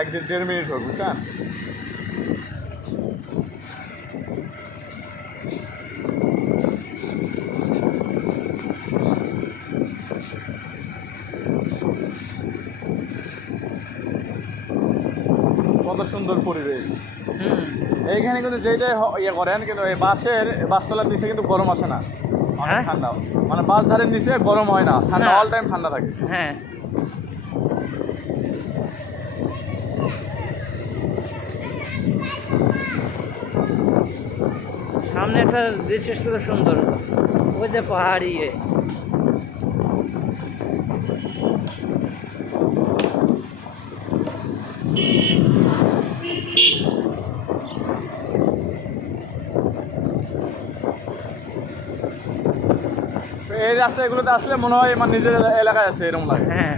এক দেড় মিনিট হোক বুঝছেন? কত সুন্দর পরিবেশ। হুম। এইখানে কিন্তু যেটাই ইয়ে করেন কিন্তু এই বাসের বাসতলার নিচে কিন্তু গরম আসে না। অনেক হ্যাঁ? ঠান্ডা। মানে বাস ধারের নিচে গরম হয় না। ঠান্ডা অল টাইম ঠান্ডা থাকে। হ্যাঁ। সামনে একটা দৃশ্য ছিল সুন্দর। ওই যে পাহাড়ি এই রাস্তা এগুলোতে আসলে মনে হয় আমার নিজের এলাকায় আছে এরকম লাগে। হ্যাঁ।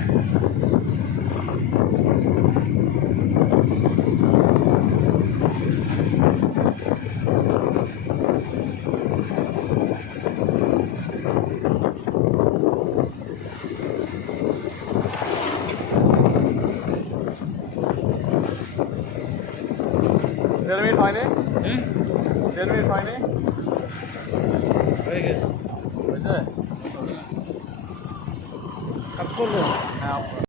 দেড় মিনিট হয়নি হুম দেড় মিনিট হয়নি হয়ে গেছে বুঝলে কাট করব হ্যাঁ